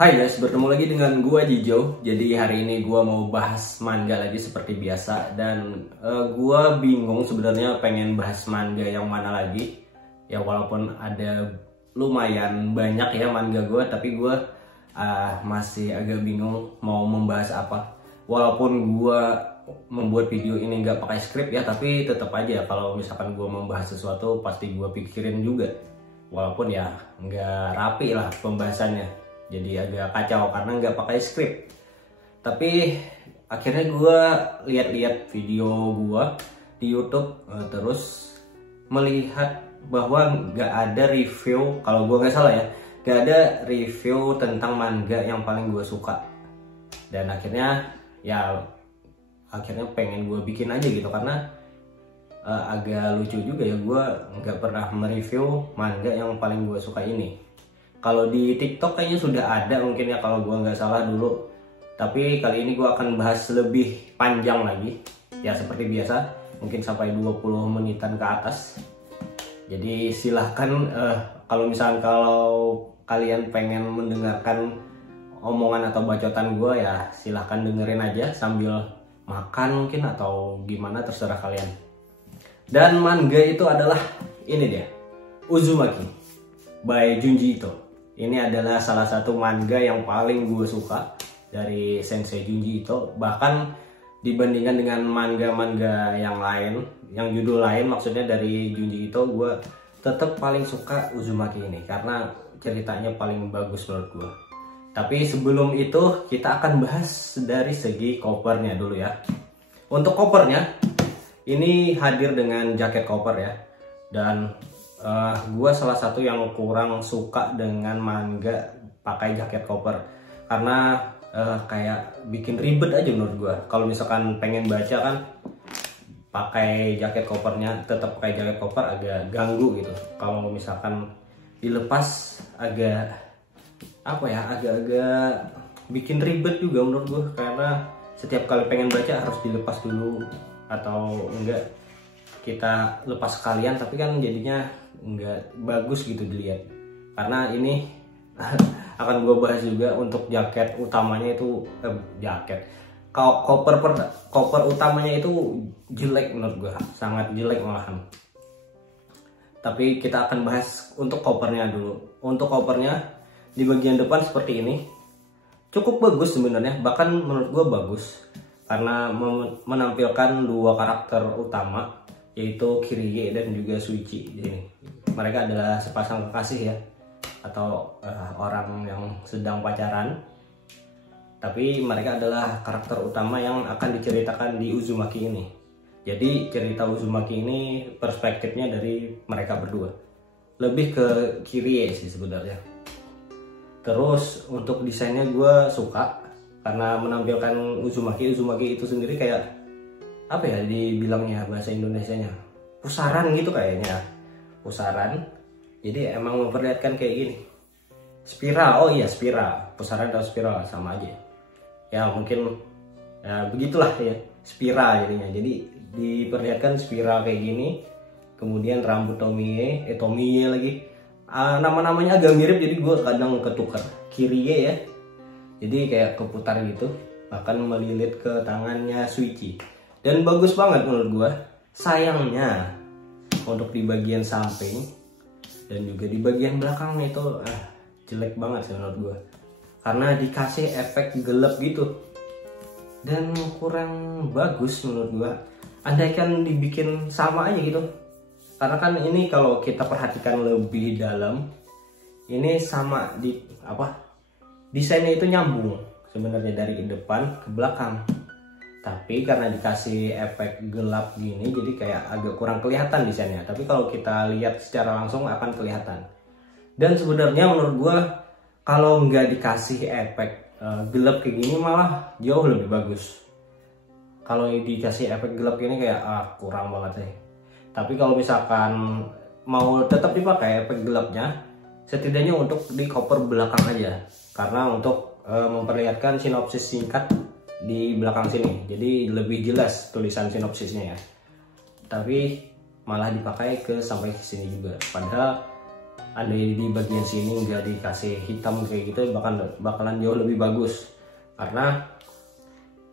Hai guys, bertemu lagi dengan gua Jijo. Jadi hari ini gua mau bahas manga lagi seperti biasa dan gua bingung sebenarnya pengen bahas manga yang mana lagi. Ya walaupun ada lumayan banyak ya manga gua, tapi gua masih agak bingung mau membahas apa. Walaupun gua membuat video ini nggak pakai skrip ya, tapi tetap aja kalau misalkan gua membahas sesuatu pasti gua pikirin juga. Walaupun ya nggak rapi lah pembahasannya. Jadi agak kacau karena nggak pakai skrip. Tapi akhirnya gue lihat-lihat video gue di YouTube, terus melihat bahwa nggak ada review, kalau gue nggak salah ya, nggak ada review tentang manga yang paling gue suka. Dan akhirnya pengen gue bikin aja gitu karena agak lucu juga ya, gue nggak pernah mereview manga yang paling gue suka ini. Kalau di TikTok kayaknya sudah ada mungkin ya kalau gue nggak salah dulu. Tapi kali ini gue akan bahas lebih panjang lagi. Ya seperti biasa, mungkin sampai 20 menitan ke atas. Jadi silahkan kalau kalian pengen mendengarkan omongan atau bacotan gue ya silahkan dengerin aja sambil makan mungkin atau gimana, terserah kalian. Dan manga itu adalah ini dia, Uzumaki by Junji Ito. Ini adalah salah satu manga yang paling gue suka dari Sensei Junji Ito. Bahkan dibandingkan dengan manga-manga yang lain, yang judul lain maksudnya dari Junji Ito, gue tetap paling suka Uzumaki ini karena ceritanya paling bagus menurut gue. Tapi sebelum itu kita akan bahas dari segi covernya dulu ya. Untuk covernya ini hadir dengan jaket cover ya. Dan gue salah satu yang kurang suka dengan manga pakai jaket cover karena kayak bikin ribet aja menurut gue. Kalau misalkan pengen baca kan pakai jaket covernya, tetap pakai jaket cover agak ganggu gitu. Kalau misalkan dilepas agak agak bikin ribet juga menurut gue, karena setiap kali pengen baca harus dilepas dulu atau enggak kita lepas sekalian, tapi kan jadinya nggak bagus gitu dilihat. Karena ini akan gue bahas juga untuk jaket utamanya itu cover utamanya itu jelek menurut gue, sangat jelek malahan. Tapi kita akan bahas untuk covernya dulu. Untuk covernya di bagian depan seperti ini cukup bagus sebenarnya, bahkan menurut gue bagus karena menampilkan dua karakter utama yaitu Kirie dan juga Suichi. Jadi mereka adalah sepasang kekasih ya, atau orang yang sedang pacaran. Tapi mereka adalah karakter utama yang akan diceritakan di Uzumaki ini. Jadi cerita Uzumaki ini perspektifnya dari mereka berdua, lebih ke Kirie sih sebenarnya. Terus untuk desainnya gue suka karena menampilkan Uzumaki itu sendiri kayak apa ya dibilangnya bahasa Indonesianya, pusaran gitu kayaknya, pusaran. Jadi emang memperlihatkan kayak gini, spiral. Oh iya, spiral, pusaran atau spiral sama aja ya, mungkin ya begitulah ya, spiral jadinya. Jadi diperlihatkan spiral kayak gini, kemudian rambut Tomie lagi, nama-namanya agak mirip jadi gue kadang ketukar. Kirie ya, jadi kayak keputar gitu, bahkan melilit ke tangannya Suichi. Dan bagus banget menurut gue. Sayangnya untuk di bagian samping dan juga di bagian belakangnya itu jelek banget sih menurut gue, karena dikasih efek gelap gitu dan kurang bagus menurut gue. Andaikan dibikin sama aja gitu, karena kan ini kalau kita perhatikan lebih dalam ini sama desainnya itu nyambung sebenarnya dari depan ke belakang. Tapi karena dikasih efek gelap gini jadi kayak agak kurang kelihatan desainnya. Tapi kalau kita lihat secara langsung akan kelihatan. Dan sebenarnya menurut gue kalau nggak dikasih efek gelap kayak gini malah jauh lebih bagus. Kalau dikasih efek gelap gini kayak kurang banget sih. Tapi kalau misalkan mau tetap dipakai efek gelapnya, setidaknya untuk di cover belakang aja. Karena untuk memperlihatkan sinopsis singkat di belakang sini, jadi lebih jelas tulisan sinopsisnya ya. Tapi malah dipakai sampai ke sini juga, padahal andai di bagian sini nggak dikasih hitam kayak gitu bakalan jauh lebih bagus, karena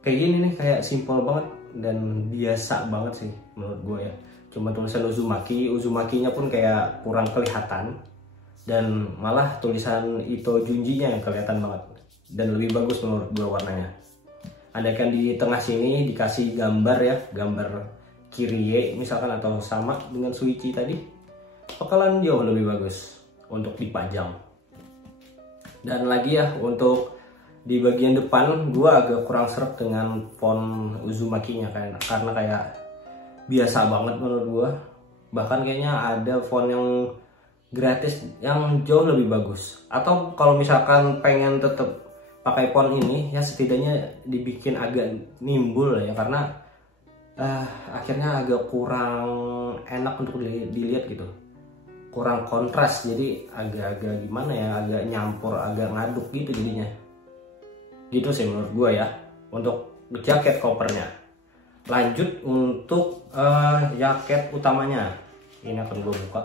kayak gini nih kayak simple banget dan biasa banget sih menurut gue ya. Cuma tulisan Uzumakinya pun kayak kurang kelihatan, dan malah tulisan Ito Junjinya yang kelihatan banget dan lebih bagus menurut gue warnanya. Andaikan di tengah sini dikasih gambar ya, gambar Kirie misalkan atau sama dengan Suichi tadi, bakalan jauh lebih bagus untuk dipajang. Dan lagi ya, untuk di bagian depan gue agak kurang seret dengan font Uzumakinya karena kayak biasa banget menurut gue. Bahkan kayaknya ada font yang gratis yang jauh lebih bagus. Atau kalau misalkan pengen tetap pakai font ini ya, setidaknya dibikin agak nimbul ya, karena akhirnya agak kurang enak untuk dilihat gitu, kurang kontras, jadi agak-agak gimana ya, agak nyampur, agak ngaduk gitu jadinya. Gitu sih menurut gue ya untuk jaket kopernya. Lanjut untuk jaket utamanya, ini akan gue buka.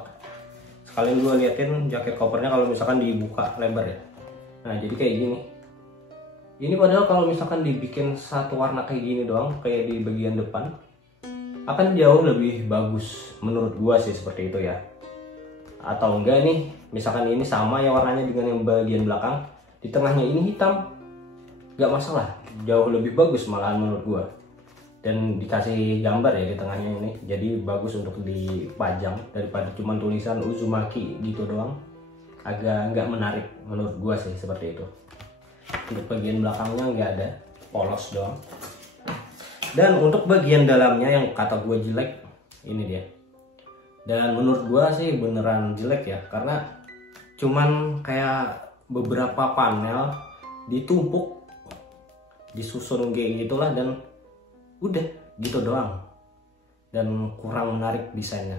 Sekalian gue liatin jaket kopernya kalau misalkan dibuka lebar ya. Nah jadi kayak gini. Ini padahal kalau misalkan dibikin satu warna kayak gini doang, kayak di bagian depan, akan jauh lebih bagus menurut gue sih, seperti itu ya. Atau enggak nih, misalkan ini sama ya warnanya dengan yang bagian belakang, di tengahnya ini hitam, gak masalah, jauh lebih bagus malahan menurut gue. Dan dikasih gambar ya di tengahnya ini, jadi bagus untuk dipajang daripada cuma tulisan Uzumaki gitu doang, agak nggak menarik menurut gua sih, seperti itu. Untuk bagian belakangnya nggak ada, polos doang. Dan untuk bagian dalamnya yang kata gue jelek, ini dia. Dan menurut gua sih beneran jelek ya, karena cuman kayak beberapa panel ditumpuk, disusun kayak gitulah, dan udah gitu doang, dan kurang menarik desainnya.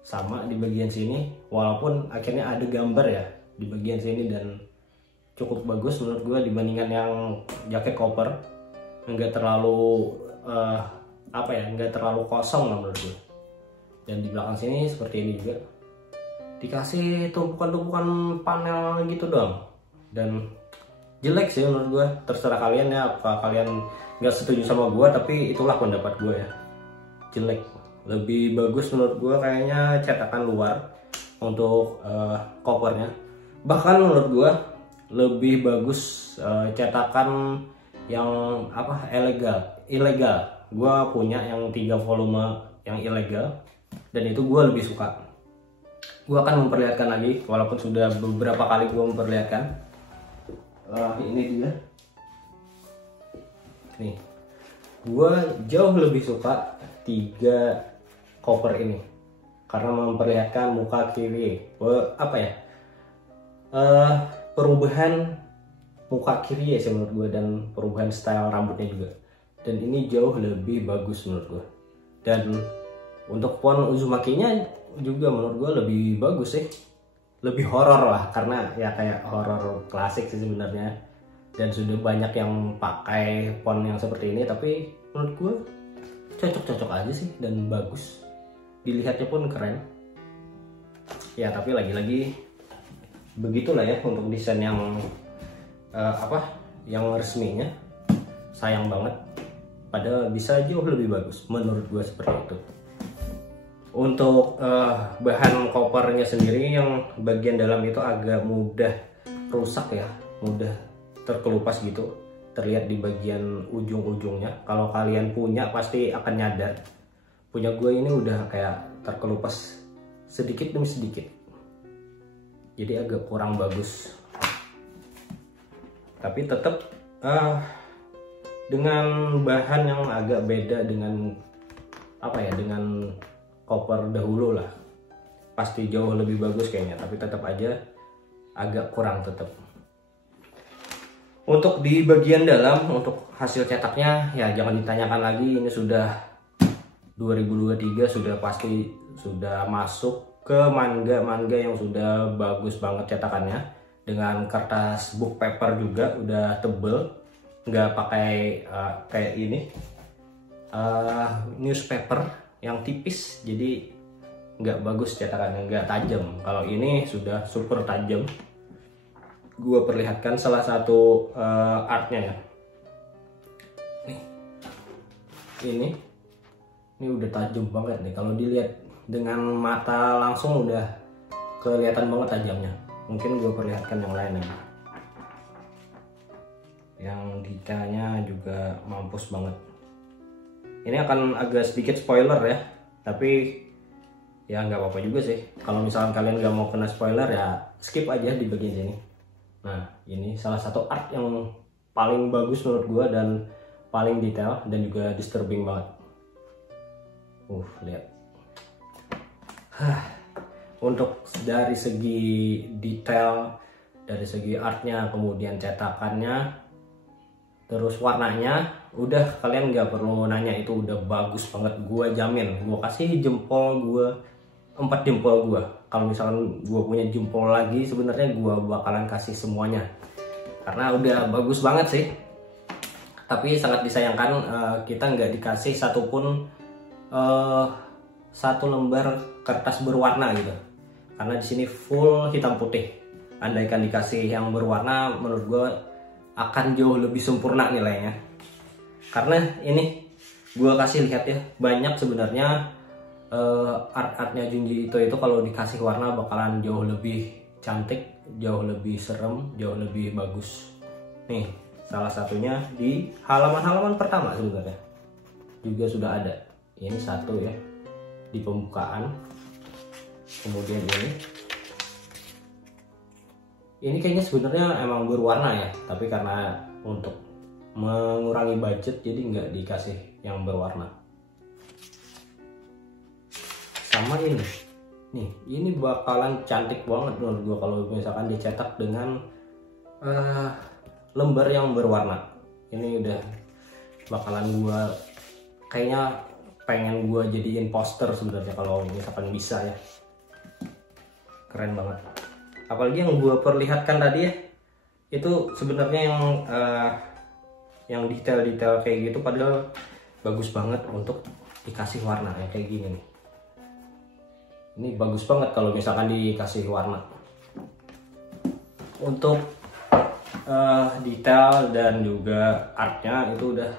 Sama di bagian sini, walaupun akhirnya ada gambar ya di bagian sini, dan cukup bagus menurut gue dibandingkan yang jaket koper. Nggak terlalu nggak terlalu kosong lah menurut gue. Dan di belakang sini seperti ini juga dikasih tumpukan-tumpukan panel gitu doang, dan jelek sih menurut gue. Terserah kalian ya, apa kalian nggak setuju sama gue, tapi itulah pendapat gue ya, jelek. Lebih bagus menurut gue kayaknya cetakan luar untuk covernya. Bahkan menurut gue lebih bagus cetakan yang ilegal. Gue punya yang 3 volume yang ilegal, dan itu gue lebih suka. Gue akan memperlihatkan lagi, walaupun sudah beberapa kali gue memperlihatkan. Ini dia nih, gue jauh lebih suka 3 cover ini karena memperlihatkan muka kiri perubahan muka kiri ya sih menurut gue, dan perubahan style rambutnya juga, dan ini jauh lebih bagus menurut gue. Dan untuk font Uzumakinya juga menurut gue lebih bagus sih, lebih horor lah, karena ya kayak horor klasik sih sebenarnya, dan sudah banyak yang pakai font yang seperti ini, tapi menurut gue cocok-cocok aja sih dan bagus, dilihatnya pun keren ya. Tapi lagi-lagi begitulah ya untuk desain yang yang resminya, sayang banget, padahal bisa jauh lebih bagus menurut gue, seperti itu. Untuk bahan kopernya sendiri yang bagian dalam itu agak mudah rusak ya, mudah terkelupas gitu, terlihat di bagian ujung-ujungnya. Kalau kalian punya pasti akan nyadar, punya gue ini udah kayak terkelupas sedikit demi sedikit, jadi agak kurang bagus. Tapi tetap dengan bahan yang agak beda dengan dengan koper dahulu lah, pasti jauh lebih bagus kayaknya, tapi tetap aja agak kurang tetap. Untuk di bagian dalam, untuk hasil cetaknya ya jangan ditanyakan lagi, ini sudah 2023, sudah pasti sudah masuk ke manga yang sudah bagus banget cetakannya, dengan kertas book paper juga udah tebel, nggak pakai kayak ini newspaper yang tipis, jadi nggak bagus cetakannya, nggak tajam. Kalau ini sudah super tajam. Gua perlihatkan salah satu artnya ya. Nih, ini udah tajam banget nih. Kalau dilihat dengan mata langsung udah kelihatan banget tajamnya. Mungkin gue perlihatkan yang lain lagi. Yang detailnya juga mampus banget. Ini akan agak sedikit spoiler ya, tapi ya nggak apa-apa juga sih. Kalau misalkan kalian nggak mau kena spoiler ya skip aja di bagian sini. Nah, ini salah satu art yang paling bagus menurut gue dan paling detail dan juga disturbing banget. Lihat. Untuk dari segi detail, dari segi artnya, kemudian cetakannya, terus warnanya, udah kalian nggak perlu nanya, itu udah bagus banget. Gua jamin, gua kasih jempol gua 4 jempol gua. Kalau misalkan gua punya jempol lagi, sebenarnya gua bakalan kasih semuanya karena udah bagus banget sih. Tapi sangat disayangkan kita nggak dikasih satupun satu lembar kertas berwarna gitu, karena di sini full hitam putih. Andaikan dikasih yang berwarna, menurut gue akan jauh lebih sempurna nilainya. Karena ini gue kasih lihat ya, banyak sebenarnya art-artnya Junji Ito itu kalau dikasih warna bakalan jauh lebih cantik, jauh lebih serem, jauh lebih bagus. Nih, salah satunya di halaman-halaman pertama sebenarnya juga sudah ada. Ini satu ya, di pembukaan. Kemudian ini kayaknya sebenarnya emang berwarna ya, tapi karena untuk mengurangi budget jadi nggak dikasih yang berwarna. Sama ini nih, ini bakalan cantik banget menurut gua kalau misalkan dicetak dengan lembar yang berwarna. Ini udah bakalan gua kayaknya pengen gue jadiin poster sebenarnya kalau misalkan bisa ya. Keren banget. Apalagi yang gue perlihatkan tadi ya, itu sebenarnya yang detail-detail kayak gitu padahal bagus banget untuk dikasih warna ya, kayak gini nih. Ini bagus banget kalau misalkan dikasih warna. Untuk detail dan juga artnya itu udah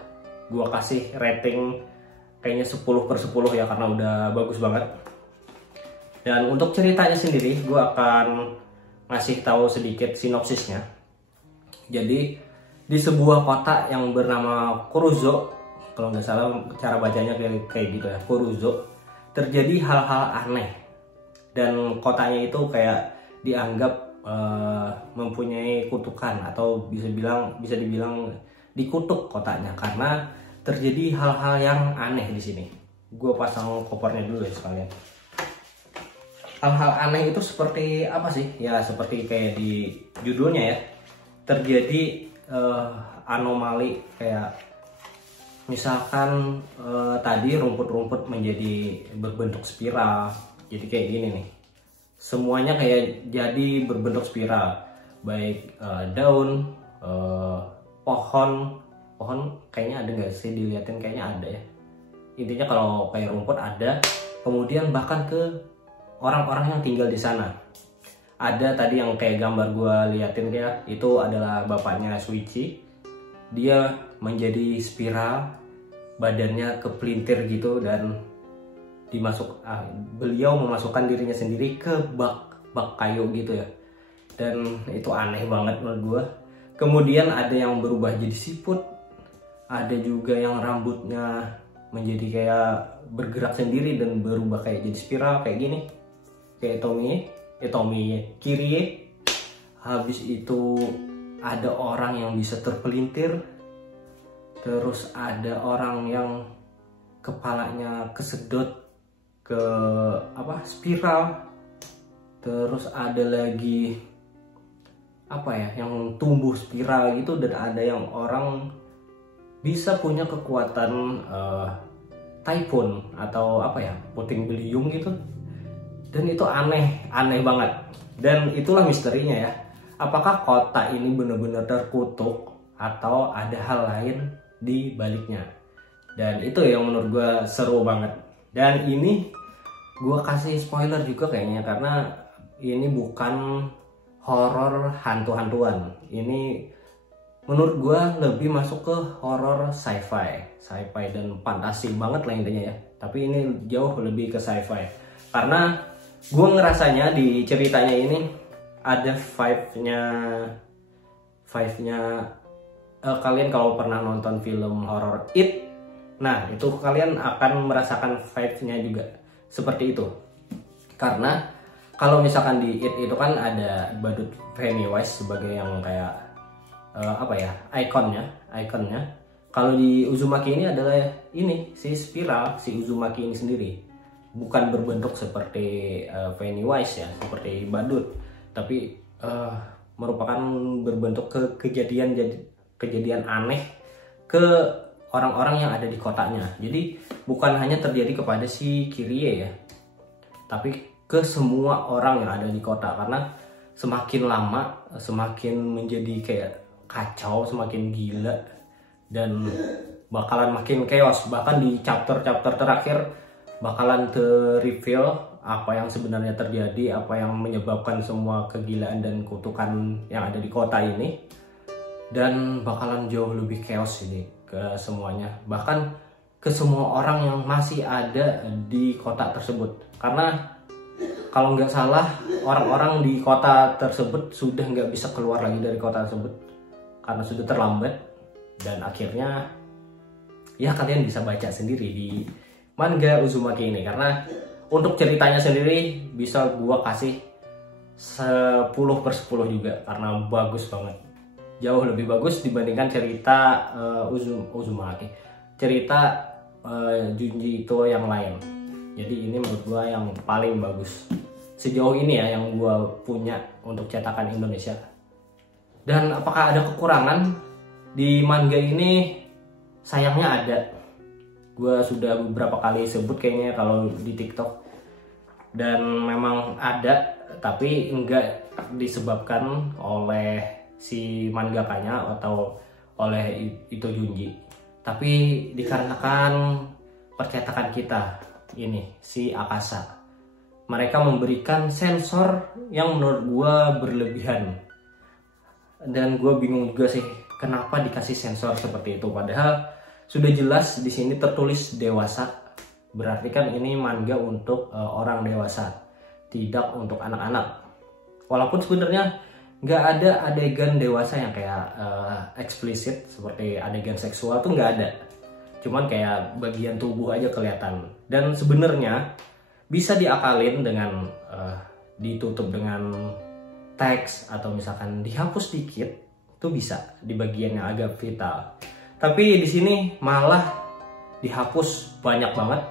gue kasih rating kayaknya 10/10 ya, karena udah bagus banget. Dan untuk ceritanya sendiri gue akan ngasih tahu sedikit sinopsisnya. Jadi di sebuah kota yang bernama Kuruzo, kalau nggak salah cara bacanya kayak gitu ya, Kuruzo, terjadi hal-hal aneh. Dan kotanya itu kayak dianggap mempunyai kutukan, atau bisa dibilang dikutuk kotanya karena terjadi hal-hal yang aneh di sini. Gue pasang kopernya dulu ya sekalian. Hal-hal aneh itu seperti apa sih? Ya seperti kayak di judulnya ya. Terjadi anomali kayak misalkan tadi rumput-rumput menjadi berbentuk spiral. Jadi kayak gini nih. Semuanya kayak jadi berbentuk spiral. Baik daun, pohon kayaknya ada nggak sih, dilihatin kayaknya ada ya. Intinya kalau kayak rumput ada, kemudian bahkan ke orang-orang yang tinggal di sana. Ada tadi yang kayak gambar gue liatin ya, itu adalah bapaknya Shuichi. Dia menjadi spiral, badannya kepelintir gitu, dan beliau memasukkan dirinya sendiri ke bak kayu gitu ya. Dan itu aneh banget menurut gue. Kemudian ada yang berubah jadi siput. Ada juga yang rambutnya menjadi kayak bergerak sendiri dan berubah kayak jadi spiral kayak gini. Kayak Tomie Kirie. Habis itu ada orang yang bisa terpelintir. Terus ada orang yang kepalanya kesedot ke spiral. Terus ada lagi yang tumbuh spiral gitu, dan ada yang orang bisa punya kekuatan typhoon atau puting beliung gitu. Dan itu aneh banget. Dan itulah misterinya ya. Apakah kota ini benar-benar terkutuk atau ada hal lain di baliknya? Dan itu yang menurut gue seru banget. Dan ini Gua kasih spoiler juga kayaknya karena ini bukan horor hantu-hantuan. Ini menurut gua lebih masuk ke horor sci-fi dan fantasi banget lah intinya ya. Tapi ini jauh lebih ke sci-fi karena gua ngerasanya di ceritanya ini ada vibe-nya kalian kalau pernah nonton film horor It, nah itu kalian akan merasakan vibe-nya juga seperti itu. Karena kalau misalkan di It itu kan ada badut Pennywise sebagai yang kayak apa ya, ikonnya. Kalau di Uzumaki ini adalah ini si spiral, si Uzumaki ini sendiri bukan berbentuk seperti Pennywise ya, seperti badut, tapi merupakan berbentuk kejadian aneh ke orang-orang yang ada di kotanya. Jadi bukan hanya terjadi kepada si Kirie ya, tapi ke semua orang yang ada di kota. Karena semakin lama semakin menjadi kayak kacau, semakin gila, dan bakalan makin chaos. Bahkan di chapter-chapter terakhir bakalan ter-reveal apa yang sebenarnya terjadi, apa yang menyebabkan semua kegilaan dan kutukan yang ada di kota ini. Dan bakalan jauh lebih chaos ini ke semuanya, bahkan ke semua orang yang masih ada di kota tersebut. Karena kalau nggak salah orang-orang di kota tersebut sudah nggak bisa keluar lagi dari kota tersebut karena sudah terlambat. Dan akhirnya ya kalian bisa baca sendiri di manga Uzumaki ini. Karena untuk ceritanya sendiri bisa gua kasih 10/10 juga karena bagus banget, jauh lebih bagus dibandingkan cerita Uzumaki, cerita Junji Ito yang lain. Jadi ini menurut gua yang paling bagus sejauh ini ya yang gua punya untuk cetakan Indonesia. Dan apakah ada kekurangan di manga ini? Sayangnya ada. Gua sudah beberapa kali sebut kayaknya kalau di TikTok, dan memang ada, tapi enggak disebabkan oleh si mangakanya atau oleh Ito Junji, tapi dikarenakan percetakan kita ini, si Akasa. Mereka memberikan sensor yang menurut gua berlebihan, dan gua bingung juga sih kenapa dikasih sensor seperti itu. Padahal sudah jelas di sini tertulis dewasa, berarti kan ini manga untuk orang dewasa, tidak untuk anak-anak. Walaupun sebenarnya nggak ada adegan dewasa yang kayak eksplisit seperti adegan seksual tuh nggak ada, cuman kayak bagian tubuh aja kelihatan. Dan sebenarnya bisa diakalin dengan ditutup dengan teks atau misalkan dihapus dikit tuh bisa di bagian yang agak vital. Tapi di sini malah dihapus banyak banget,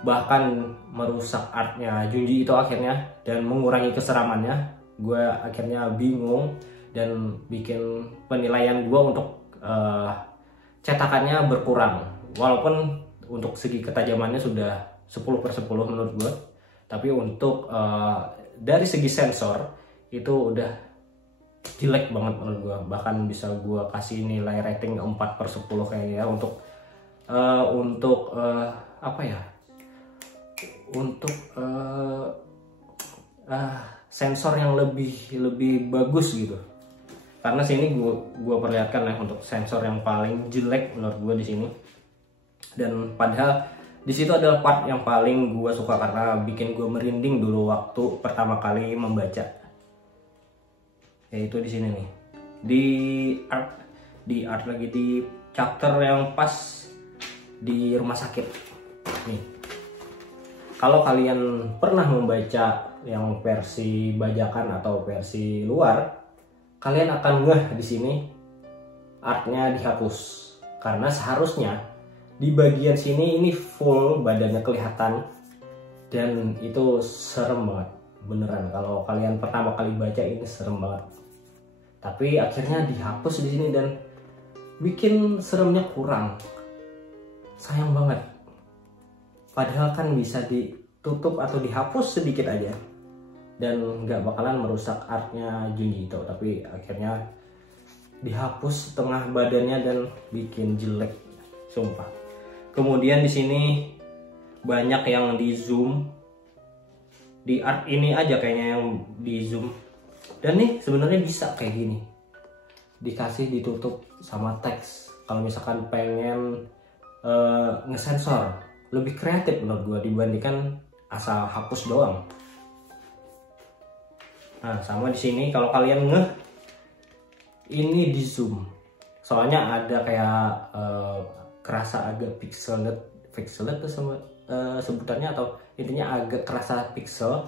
bahkan merusak artnya Junji itu akhirnya dan mengurangi keseramannya. Gue akhirnya bingung dan bikin penilaian gue untuk cetakannya berkurang. Walaupun untuk segi ketajamannya sudah 10/10 menurut gue, tapi untuk dari segi sensor itu udah jelek banget menurut gue. Bahkan bisa gue kasih nilai rating 4/10 kayaknya untuk apa ya, untuk sensor yang lebih bagus gitu. Karena sini gue perlihatkan ya untuk sensor yang paling jelek menurut gue di sini. Dan padahal di situ adalah part yang paling gue suka karena bikin gue merinding dulu waktu pertama kali membaca. Yaitu di sini nih, di art lagi di chapter yang pas di rumah sakit nih. Kalau kalian pernah membaca yang versi bajakan atau versi luar, kalian akan ngeh di sini artnya dihapus. Karena seharusnya di bagian sini ini full badannya kelihatan, dan itu serem banget beneran. Kalau kalian pertama kali baca ini serem banget, tapi akhirnya dihapus di sini dan bikin seremnya kurang. Sayang banget. Padahal kan bisa ditutup atau dihapus sedikit aja dan nggak bakalan merusak artnya Junji Ito, tapi akhirnya dihapus setengah badannya dan bikin jelek, sumpah. Kemudian di sini banyak yang di zoom di art ini aja kayaknya yang di zoom. Dan nih sebenarnya bisa kayak gini, dikasih ditutup sama teks. Kalau misalkan pengen ngesensor, lebih kreatif menurut gua dibandingkan asal hapus doang. Nah sama di sini kalau kalian ini di zoom, soalnya ada kayak kerasa agak pixelet tuh sebutannya, atau intinya agak kerasa pixel.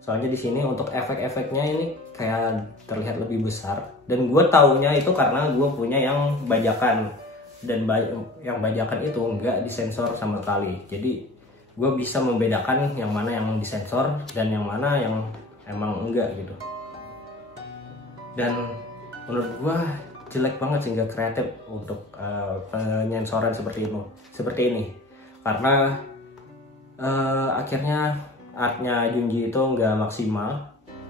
Soalnya di sini untuk efek-efeknya ini kayak terlihat lebih besar, dan gue taunya itu karena gue punya yang bajakan, dan yang bajakan itu nggak disensor sama sekali. Jadi gue bisa membedakan yang mana yang disensor dan yang mana yang emang enggak gitu. Dan menurut gue jelek banget sih, nggak kreatif untuk penyensoran seperti ini, karena akhirnya artnya Junji itu nggak maksimal,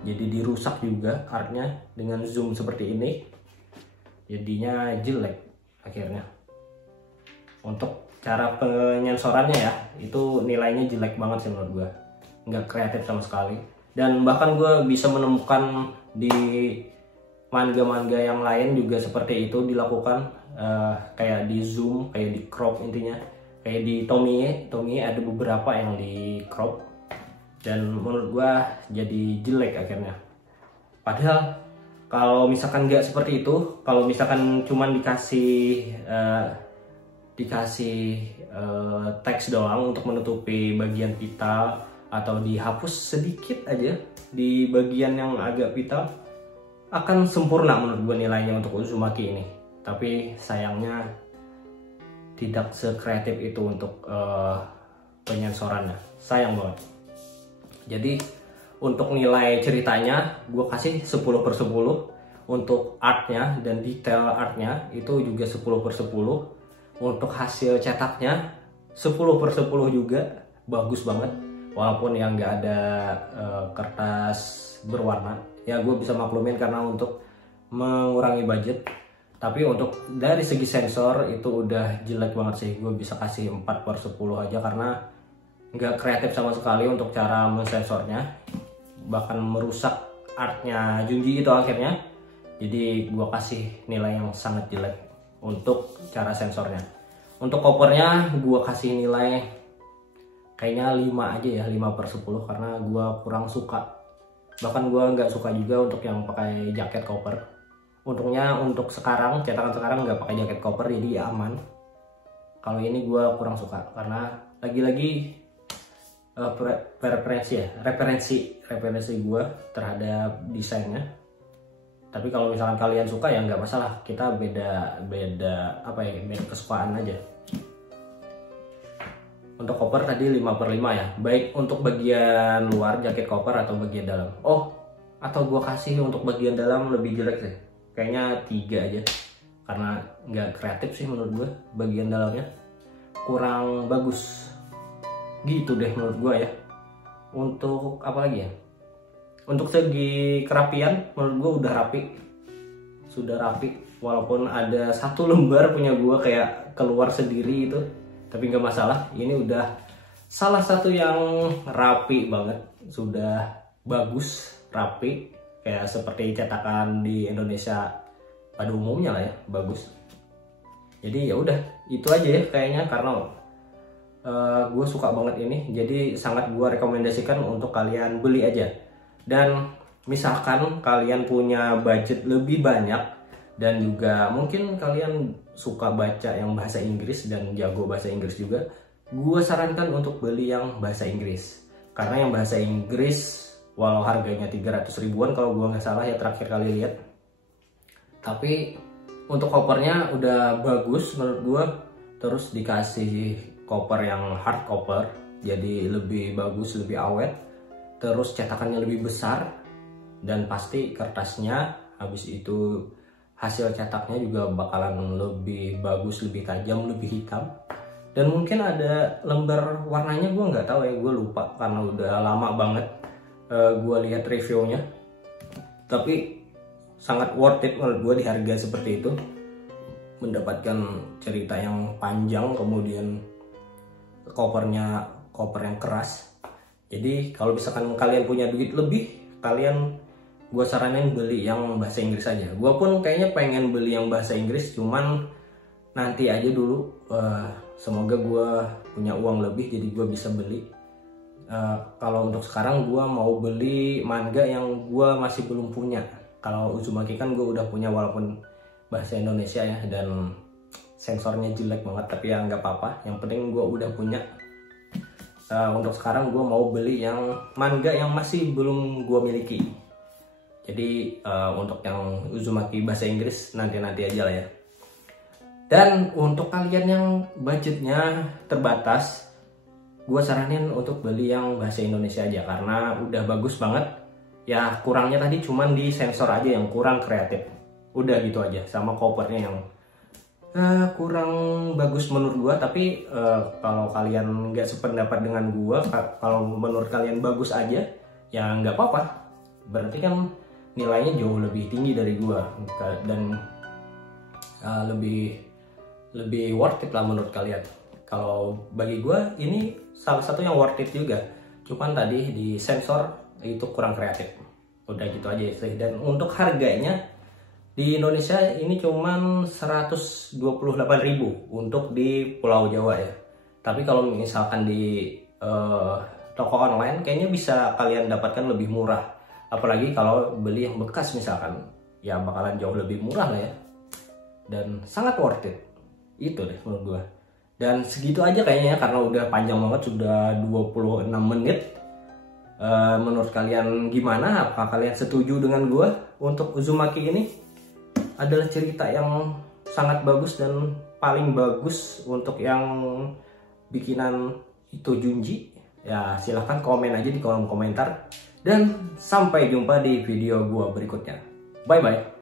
jadi dirusak juga artnya dengan zoom seperti ini, jadinya jelek akhirnya. Untuk cara penyensorannya ya, itu nilainya jelek banget sih menurut gue, nggak kreatif sama sekali. Dan bahkan gue bisa menemukan di manga-manga yang lain juga seperti itu dilakukan, kayak di zoom, kayak di crop, intinya kayak di Tomie ada beberapa yang di crop, dan menurut gua jadi jelek akhirnya. Padahal kalau misalkan nggak seperti itu, kalau misalkan cuman dikasih teks doang untuk menutupi bagian vital, atau dihapus sedikit aja di bagian yang agak vital, akan sempurna menurut gue nilainya untuk Uzumaki ini. Tapi sayangnya tidak sekreatif itu untuk penyensorannya, sayang banget. Jadi untuk nilai ceritanya gue kasih 10/10, untuk artnya dan detail artnya itu juga 10/10, untuk hasil cetaknya 10/10 juga, bagus banget. Walaupun yang nggak ada kertas berwarna, ya gue bisa maklumin karena untuk mengurangi budget. Tapi untuk dari segi sensor itu udah jelek banget sih, gue bisa kasih 4/10 aja, karena nggak kreatif sama sekali untuk cara mensensornya, bahkan merusak artnya Junji itu akhirnya. Jadi gue kasih nilai yang sangat jelek untuk cara sensornya. Untuk covernya gue kasih nilai kayaknya 5 aja ya, 5/10, karena gue kurang suka. Bahkan gue nggak suka juga untuk yang pakai jaket cover. Untungnya untuk sekarang, cetakan sekarang nggak pakai jaket cover, jadi ya aman. Kalau ini gue kurang suka karena lagi-lagi referensi gue terhadap desainnya. Tapi kalau misalkan kalian suka ya nggak masalah, kita beda kesukaan aja. Untuk cover tadi 5/5 ya, baik untuk bagian luar jaket cover atau bagian dalam. Oh, atau gue kasih untuk bagian dalam lebih jelek sih, kayaknya 3 aja, karena nggak kreatif sih menurut gue, bagian dalamnya kurang bagus gitu deh menurut gue ya. Untuk apa lagi ya, untuk segi kerapian menurut gue sudah rapi, walaupun ada 1 lembar punya gue kayak keluar sendiri itu, tapi nggak masalah, ini udah salah satu yang rapi banget, sudah bagus, rapi, kayak seperti cetakan di Indonesia pada umumnya lah ya, bagus. Jadi ya udah itu aja ya kayaknya, karena gue suka banget ini, jadi sangat gue rekomendasikan untuk kalian beli aja. Dan misalkan kalian punya budget lebih banyak dan juga mungkin kalian suka baca yang bahasa Inggris dan jago bahasa Inggris juga, gue sarankan untuk beli yang bahasa Inggris. Karena yang bahasa Inggris walau harganya 300 ribuan kalau gue nggak salah ya terakhir kali lihat, tapi untuk covernya udah bagus menurut gue. Terus dikasih cover yang hard cover, jadi lebih bagus, lebih awet. Terus cetakannya lebih besar, dan pasti kertasnya habis itu hasil cetaknya juga bakalan lebih bagus, lebih tajam, lebih hitam. Dan mungkin ada lembar warnanya, gue nggak tahu ya, gue lupa karena udah lama banget gue lihat reviewnya. Tapi sangat worth it menurut gue di harga seperti itu, mendapatkan cerita yang panjang, kemudian cover yang keras, Jadi kalau misalkan kalian punya duit lebih, kalian gue saranin beli yang bahasa Inggris aja. Gue pun kayaknya pengen beli yang bahasa Inggris, cuman nanti aja dulu. Semoga gue punya uang lebih jadi gue bisa beli. Kalau untuk sekarang gue mau beli manga yang gue masih belum punya. Kalau Uzumaki kan gue udah punya walaupun bahasa Indonesia ya, dan sensornya jelek banget, tapi ya nggak apa-apa, yang penting gue udah punya. Untuk sekarang gue mau beli yang manga yang masih belum gue miliki. Jadi untuk yang Uzumaki bahasa Inggris nanti-nanti aja lah ya. Dan untuk kalian yang budgetnya terbatas, gue saranin untuk beli yang bahasa Indonesia aja karena udah bagus banget. Ya kurangnya tadi cuman di sensor aja yang kurang kreatif. Udah gitu aja, sama covernya yang kurang bagus menurut gua. Tapi kalau kalian nggak sependapat dengan gua, kalau menurut kalian bagus aja ya nggak apa-apa, berarti kan nilainya jauh lebih tinggi dari gua dan lebih worth it lah menurut kalian. Kalau bagi gua ini salah satu yang worth it juga, cuman tadi di sensor itu kurang kreatif. Udah gitu aja sih. Dan untuk harganya di Indonesia ini cuman 128.000 untuk di Pulau Jawa ya. Tapi kalau misalkan di toko online kayaknya bisa kalian dapatkan lebih murah. Apalagi kalau beli yang bekas misalkan, ya bakalan jauh lebih murah lah ya. Dan sangat worth it. Itu deh menurut gua. Dan segitu aja kayaknya ya, karena udah panjang banget, sudah 26 menit. Menurut kalian gimana? Apakah kalian setuju dengan gua untuk Uzumaki ini? Adalah cerita yang sangat bagus dan paling bagus untuk yang bikinan Ito Junji. Ya silahkan komen aja di kolom komentar. Dan sampai jumpa di video gua berikutnya. Bye bye.